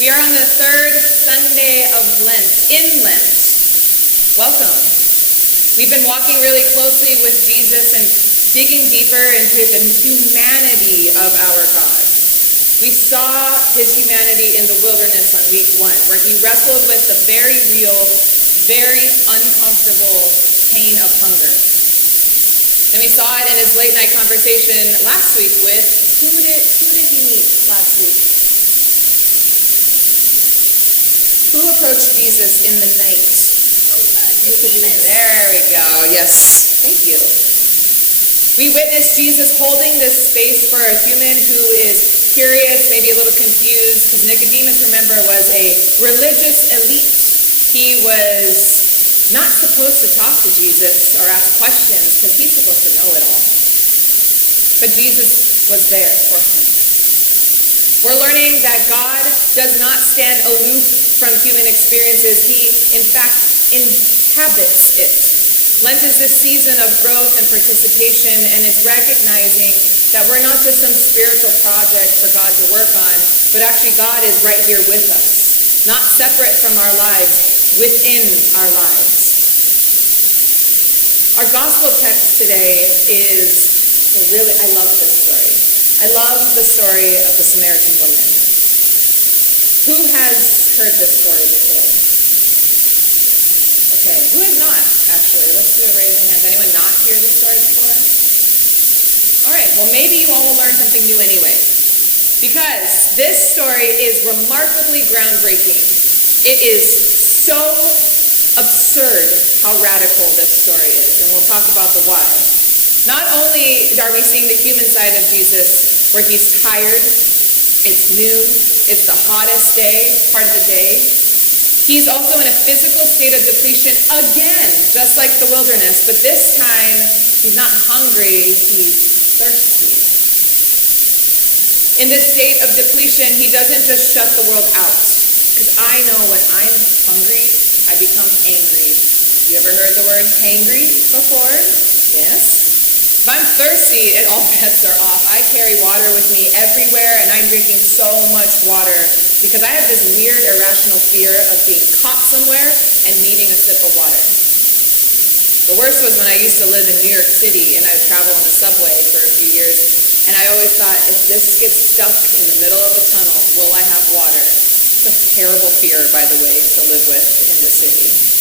We are on the third Sunday of Lent, in Lent. Welcome. We've been walking really closely with Jesus and digging deeper into the humanity of our God. We saw his humanity in the wilderness on week 1, where he wrestled with the very real, very uncomfortable pain of hunger. Then we saw it in his late night conversation last week with, who did he meet last week? Who approached Jesus in the night? There we go. Yes. Thank you. We witnessed Jesus holding this space for a human who is curious, maybe a little confused, because Nicodemus, remember, was a religious elite. He was not supposed to talk to Jesus or ask questions because he's supposed to know it all. But Jesus was there for him. We're learning that God does not stand aloof from human experiences. He, in fact, inhabits it. Lent is this season of growth and participation, and it's recognizing that we're not just some spiritual project for God to work on, but actually God is right here with us, not separate from our lives, within our lives. Our gospel text today is I love this story. I love the story of the Samaritan woman. Who has heard this story before? Okay, who has not, actually? Let's do a raise of hands. Anyone not hear this story before? All right, well, maybe you all will learn something new anyway. Because this story is remarkably groundbreaking. It is so absurd how radical this story is, and we'll talk about the why. Not only are we seeing the human side of Jesus, where he's tired, it's noon, it's the hottest part of the day. He's also in a physical state of depletion again, just like the wilderness, but this time he's not hungry, he's thirsty. In this state of depletion, he doesn't just shut the world out, because I know when I'm hungry, I become angry. You ever heard the word hangry before? Yes. If I'm thirsty, all bets are off. I carry water with me everywhere, and I'm drinking so much water because I have this weird, irrational fear of being caught somewhere and needing a sip of water. The worst was when I used to live in New York City, and I would travel on the subway for a few years, and I always thought, if this gets stuck in the middle of a tunnel, will I have water? It's a terrible fear, by the way, to live with in the city.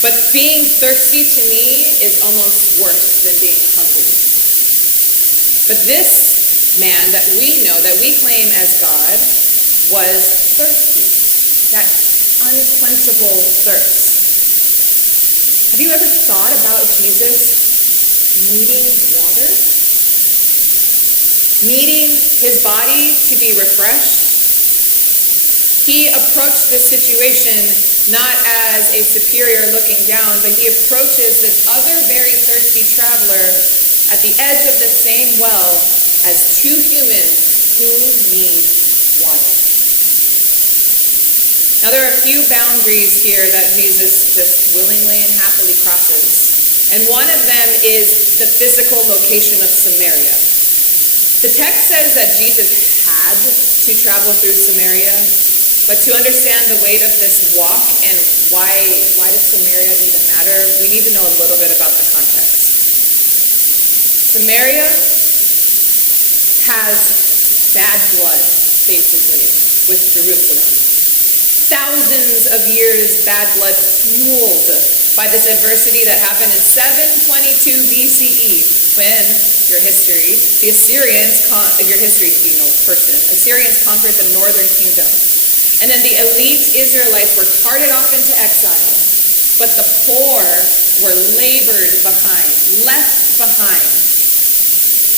But being thirsty to me is almost worse than being hungry. But this man that we know, that we claim as God, was thirsty. That unquenchable thirst. Have you ever thought about Jesus needing water? Needing his body to be refreshed? He approached this situation not as a superior looking down, but he approaches this other very thirsty traveler at the edge of the same well as two humans who need water. Now there are a few boundaries here that Jesus just willingly and happily crosses. And one of them is the physical location of Samaria. The text says that Jesus had to travel through Samaria, but to understand the weight of this walk and why does Samaria even matter, we need to know a little bit about the context. Samaria has bad blood, basically, with Jerusalem. Thousands of years bad blood fueled by this adversity that happened in 722 BCE when, your history, the Assyrians, your history, Assyrians conquered the northern kingdom. And then the elite Israelites were carted off into exile. But the poor were labored behind, left behind.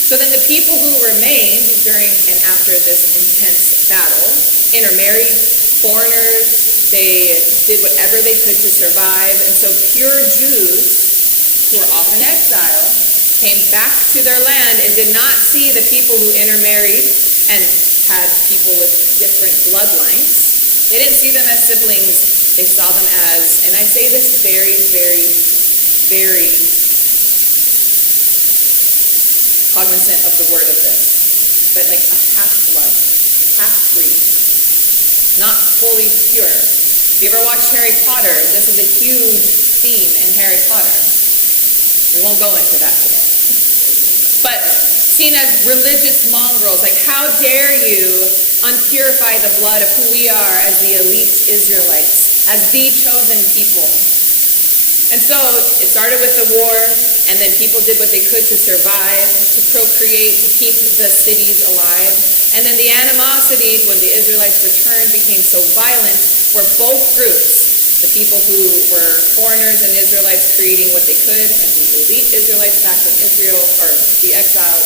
So then the people who remained during and after this intense battle intermarried, foreigners, they did whatever they could to survive. And so pure Jews, who were often in exile, came back to their land and did not see the people who intermarried and had people with different bloodlines. They didn't see them as siblings. They saw them as, and I say this very, very, very cognizant of the word of this, but like a half-blood, half-breed. not fully pure. If you ever watched Harry Potter, this is a huge theme in Harry Potter. We won't go into that today. But seen as religious mongrels, like how dare you unpurify the blood of who we are as the elite Israelites, as the chosen people. And so it started with the war, and then people did what they could to survive, to procreate, to keep the cities alive. And then the animosity, when the Israelites returned, became so violent where both groups, the people who were foreigners and Israelites creating what they could, and the elite Israelites back in Israel, or the exile,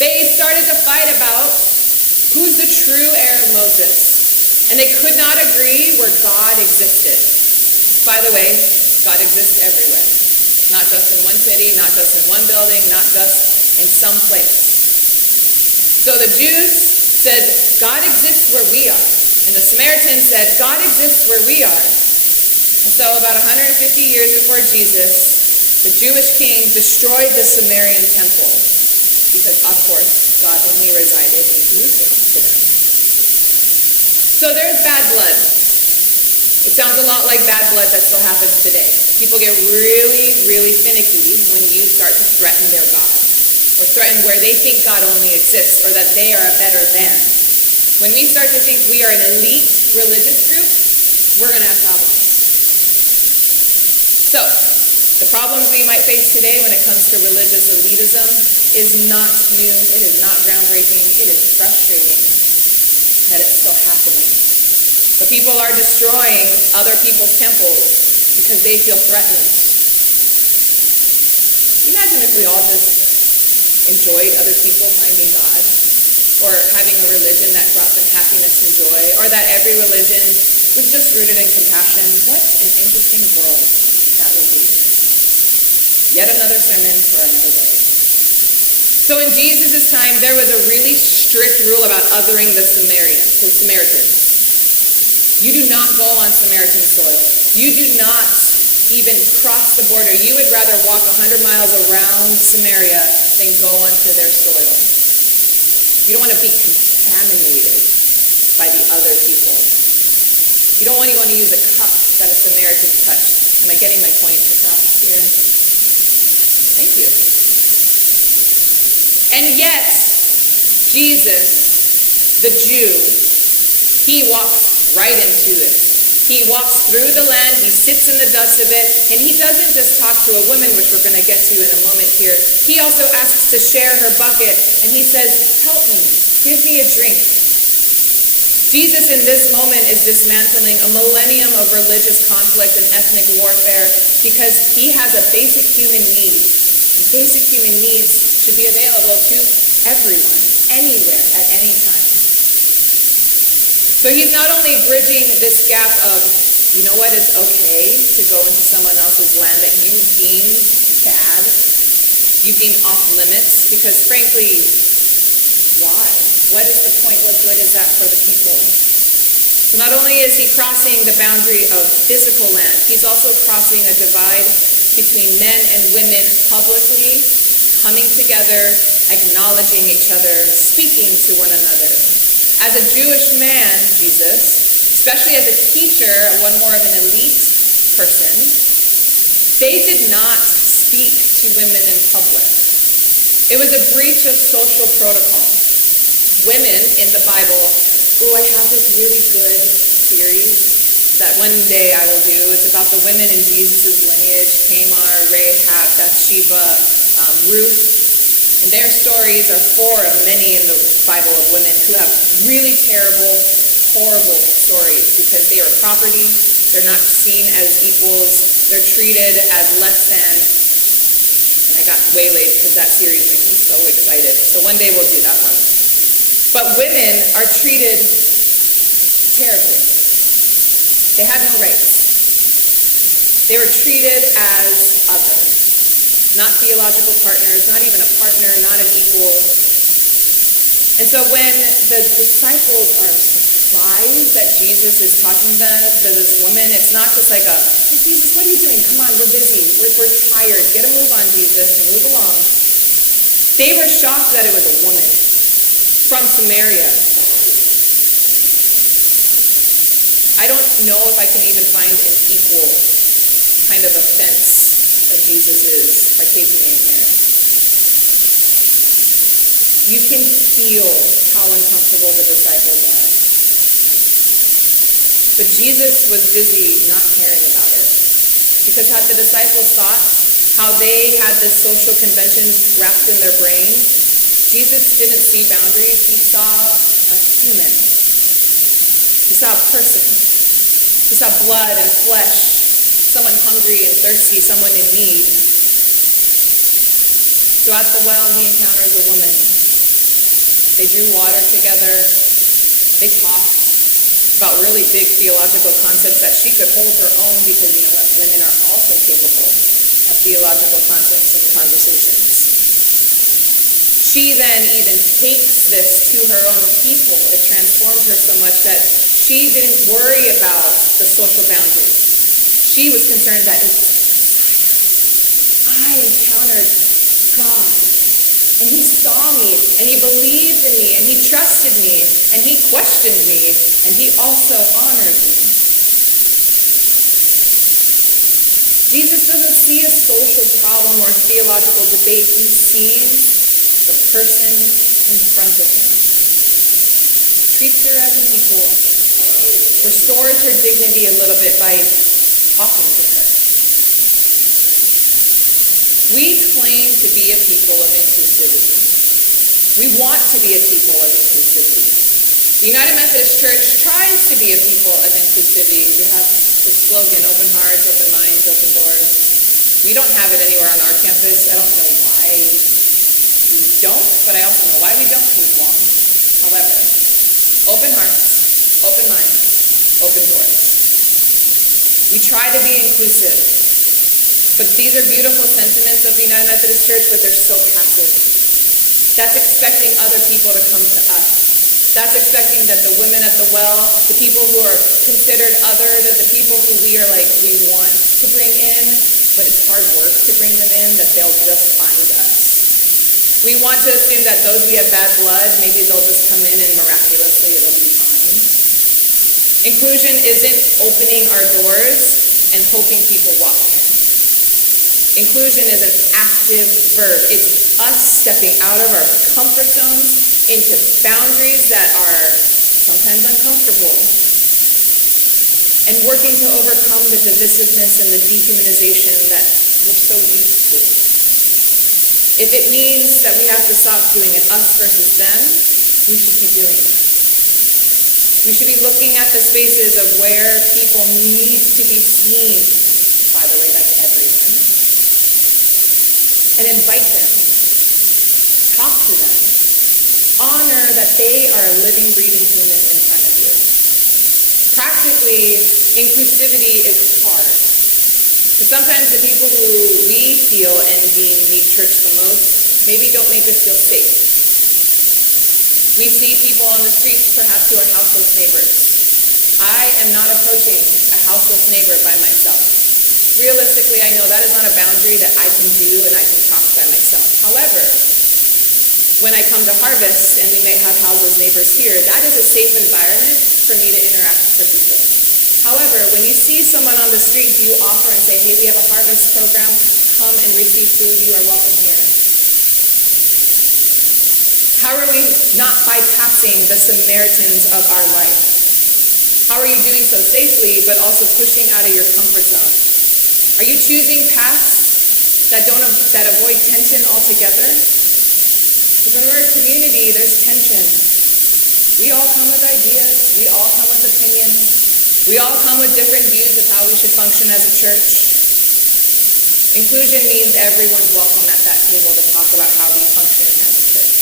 they started to fight about who's the true heir of Moses. And they could not agree where God existed. By the way, God exists everywhere. Not just in one city, not just in one building, not just in some place. So the Jews said, God exists where we are. And the Samaritans said, God exists where we are. And so about 150 years before Jesus, the Jewish king destroyed the Sumerian temple because, of course, God only resided in Jerusalem to them. So there's bad blood. It sounds a lot like bad blood that still happens today. People get really, really finicky when you start to threaten their God, or threaten where they think God only exists, or that they are better than. When we start to think we are an elite religious group, we're going to have problems. So, the problems we might face today when it comes to religious elitism is not new, it is not groundbreaking, it is frustrating that it's still happening. But people are destroying other people's temples because they feel threatened. Imagine if we all just enjoyed other people finding God, or having a religion that brought them happiness and joy, or that every religion was just rooted in compassion. What an interesting world that would be. Yet another sermon for another day. So in Jesus' time, there was a really strict rule about othering the Samaritans. You do not go on Samaritan soil. You do not even cross the border. You would rather walk 100 miles around Samaria than go onto their soil. You don't want to be contaminated by the other people. You don't want to use a cup that a Samaritan touched. Am I getting my point across here? Thank you. And yet, Jesus, the Jew, he walks right into this. He walks through the land, he sits in the dust of it, and he doesn't just talk to a woman, which we're going to get to in a moment here. He also asks to share her bucket, and he says, help me, give me a drink. Jesus in this moment is dismantling a millennium of religious conflict and ethnic warfare because he has a basic human need. And basic human needs should be available to everyone, anywhere, at any time. So he's not only bridging this gap of, you know what, it's okay to go into someone else's land that you deemed bad, you deemed off limits, because frankly, why? What is the point? What good is that for the people? So not only is he crossing the boundary of physical land, he's also crossing a divide between men and women publicly, coming together, acknowledging each other, speaking to one another. As a Jewish man, Jesus, especially as a teacher, one more of an elite person, they did not speak to women in public. It was a breach of social protocol. Women in the Bible, I have this really good series that one day I will do. It's about the women in Jesus' lineage, Tamar, Rahab, Bathsheba, Ruth. And their stories are four of many in the Bible of women who have really terrible, horrible stories because they are property, they're not seen as equals, they're treated as less than. And I got waylaid because that series makes me so excited. So one day we'll do that one. But women are treated terribly. They had no rights. They were treated as others. Not theological partners, not even a partner, not an equal. And so when the disciples are surprised that Jesus is talking to this woman, it's not just like hey, Jesus, what are you doing? Come on, we're busy. We're tired. Get a move on, Jesus. Move along. They were shocked that it was a woman from Samaria. I don't know if I can even find an equal kind of offense that Jesus is partaking in here. You can feel how uncomfortable the disciples are. But Jesus was busy not caring about it. Because had the disciples thought how they had this social conventions wrapped in their brain, Jesus didn't see boundaries. He saw a human. He saw a person. He saw blood and flesh, someone hungry and thirsty, someone in need. So at the well, he encounters a woman. They drew water together. They talked about really big theological concepts that she could hold her own because, you know what, women are also capable of theological concepts and conversations. She then even takes this to her own people. It transformed her so much that she didn't worry about the social boundaries. She was concerned that I encountered God, and he saw me, and he believed in me, and he trusted me, and he questioned me, and he also honored me. Jesus doesn't see a social problem or a theological debate. He sees the person in front of him. Treats her as an equal. Restores her dignity a little bit by talking to her. We claim to be a people of inclusivity. We want to be a people of inclusivity. The United Methodist Church tries to be a people of inclusivity. We have the slogan, open hearts, open minds, open doors. We don't have it anywhere on our campus. I don't know why we don't, but I also know why we don't, because it's wrong. However, open hearts, open minds, open doors. We try to be inclusive, but these are beautiful sentiments of the United Methodist Church, but they're so passive. That's expecting other people to come to us. That's expecting that the women at the well, the people who are considered other, the people who we want to bring in, but it's hard work to bring them in, that they'll just find us. We want to assume that those we have bad blood, maybe they'll just come in and miraculously it'll be fine. Inclusion isn't opening our doors and hoping people walk in. Inclusion is an active verb. It's us stepping out of our comfort zones into boundaries that are sometimes uncomfortable and working to overcome the divisiveness and the dehumanization that we're so used to. If it means that we have to stop doing an us versus them, we should be doing that. We should be looking at the spaces of where people need to be seen. By the way, that's everyone. And invite them. Talk to them. Honor that they are a living, breathing human in front of you. Practically, inclusivity is hard. Because sometimes the people who we feel and deem need church the most maybe don't make us feel safe. We see people on the streets, perhaps who are houseless neighbors. I am not approaching a houseless neighbor by myself. Realistically, I know that is not a boundary that I can do and I can cross by myself. However, when I come to Harvest and we may have houseless neighbors here, that is a safe environment for me to interact with people. However, when you see someone on the street, do you offer and say, hey, we have a Harvest program, come and receive food, you are welcome here. How are we not bypassing the Samaritans of our life? How are you doing so safely, but also pushing out of your comfort zone? Are you choosing paths that avoid tension altogether? Because when we're a community, there's tension. We all come with ideas. We all come with opinions. We all come with different views of how we should function as a church. Inclusion means everyone's welcome at that table to talk about how we function as a church.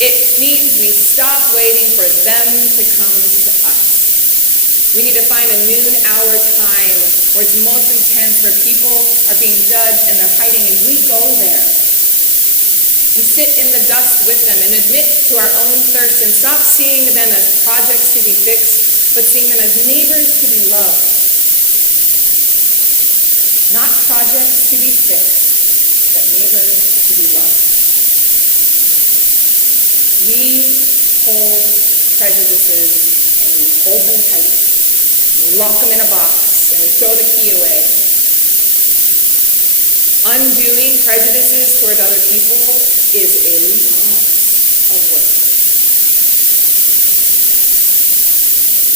It means we stop waiting for them to come to us. We need to find a noon hour time where it's most intense, where people are being judged and they're hiding, and we go there. We sit in the dust with them and admit to our own thirst and stop seeing them as projects to be fixed, but seeing them as neighbors to be loved. Not projects to be fixed, but neighbors to be loved. We hold prejudices and we hold them tight, and we lock them in a box, and we throw the key away. Undoing prejudices towards other people is a lot of work.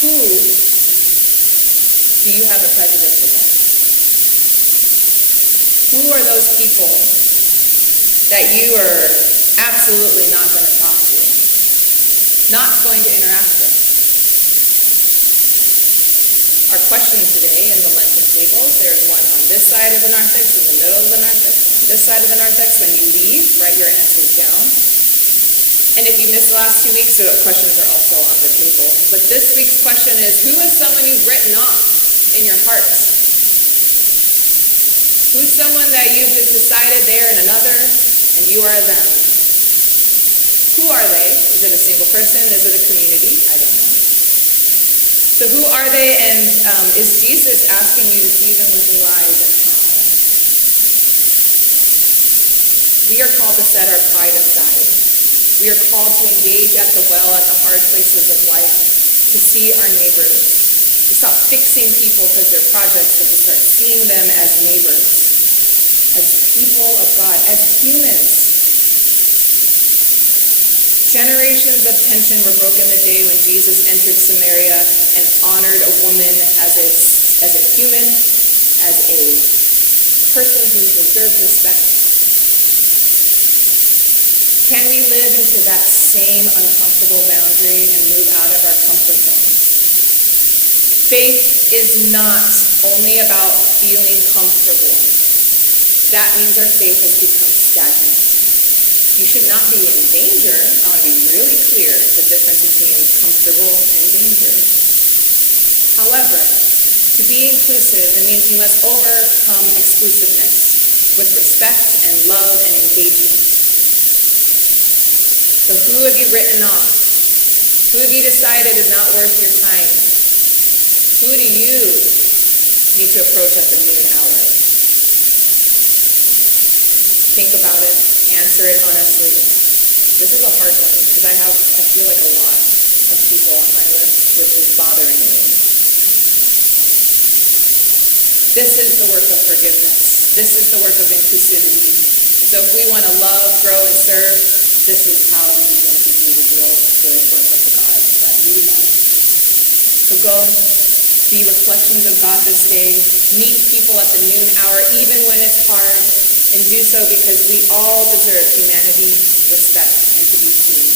Who do you have a prejudice against? Who are those people that you are absolutely not going to talk to, not going to interact with? Our question today in the Lenten tables, there's one on this side of the narthex, in the middle of the narthex, on this side of the narthex. When you leave, write your answers down. And if you missed the last 2 weeks, the questions are also on the table. But this week's question is, who is someone you've written off in your heart? Who's someone that you've just decided they're in another and you are them? Who are they? Is it a single person? Is it a community? I don't know. So who are they, and is Jesus asking you to see them with new eyes, and how? We are called to set our pride aside. We are called to engage at the well, at the hard places of life, to see our neighbors, to stop fixing people because they're projects, but to start seeing them as neighbors, as people of God, as humans. Generations of tension were broken the day when Jesus entered Samaria and honored a woman as a human, as a person who deserved respect. Can we live into that same uncomfortable boundary and move out of our comfort zones? Faith is not only about feeling comfortable. That means our faith has become stagnant. You should not be in danger. I want to be really clear, the difference between comfortable and danger. However, to be inclusive, it means you must overcome exclusiveness with respect and love and engagement. So who have you written off? Who have you decided is not worth your time? Who do you need to approach at the noon hour? Think about it. Answer it honestly. This is a hard one because I feel like a lot of people on my list, which is bothering me. This is the work of forgiveness. This is the work of inclusivity. And so if we want to love, grow, and serve, this is how we begin to do the real good work of the God that we love. So go, be reflections of God this day. Meet people at the noon hour, even when it's hard. And do so because we all deserve humanity, respect, and to be seen.